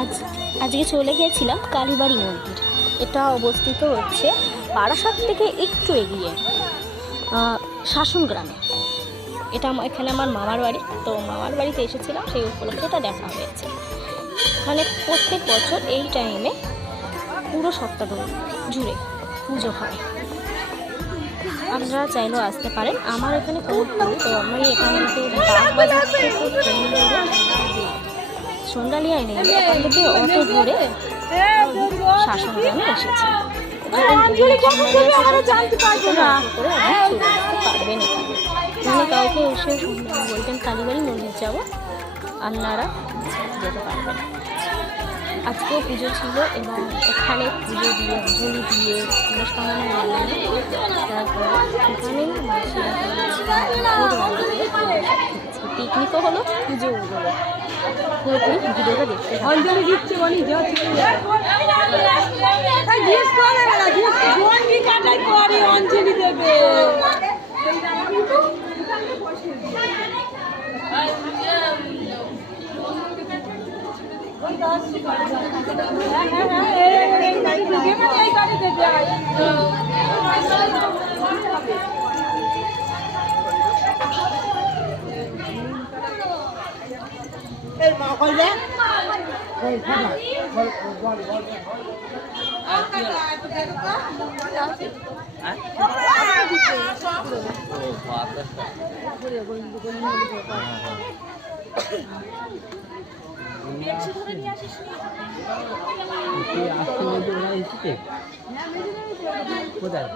আজকে চলে গিয়েছিলাম কালীবাড়ি মন্দির। এটা অবস্থিত হচ্ছে বারাসাত থেকে একটু এগিয়ে শাসন গ্রামে। এখানে আমার মামার বাড়ি, তো মামার বাড়িতে এসেছিলাম, সেই উপলক্ষে এটা দেখা হয়েছে। এখানে প্রত্যেক বছর এই টাইমে পুরো সপ্তাহ জুড়ে পুজো হয়। আপনারা চাইলেও আসতে পারেন। আমার এখানে কোনোদিন, তো আমি এখানে বাগবাজার থেকে সন্ধ্যালিয়ায় নেই, এখান থেকে অটো ধরে শাসন গ্রামে এসেছি। পারবেন এখানে কাউকে এসে বলতেন কালীবাড়ি মন্দির যাবো, আপনারা যেতে পারবেন। আজকেও পুজো ছিল এবং এখানে পুজো দিয়ে অঞ্জলি দিয়ে মনস্কামনা জানিয়ে পিকনিকও হলো, পুজো হলো। পুরোপুরি ভিডিওটা দেখতে অঞ্জলি দিচ্ছে অঞ্জলি দেবে। কোথায়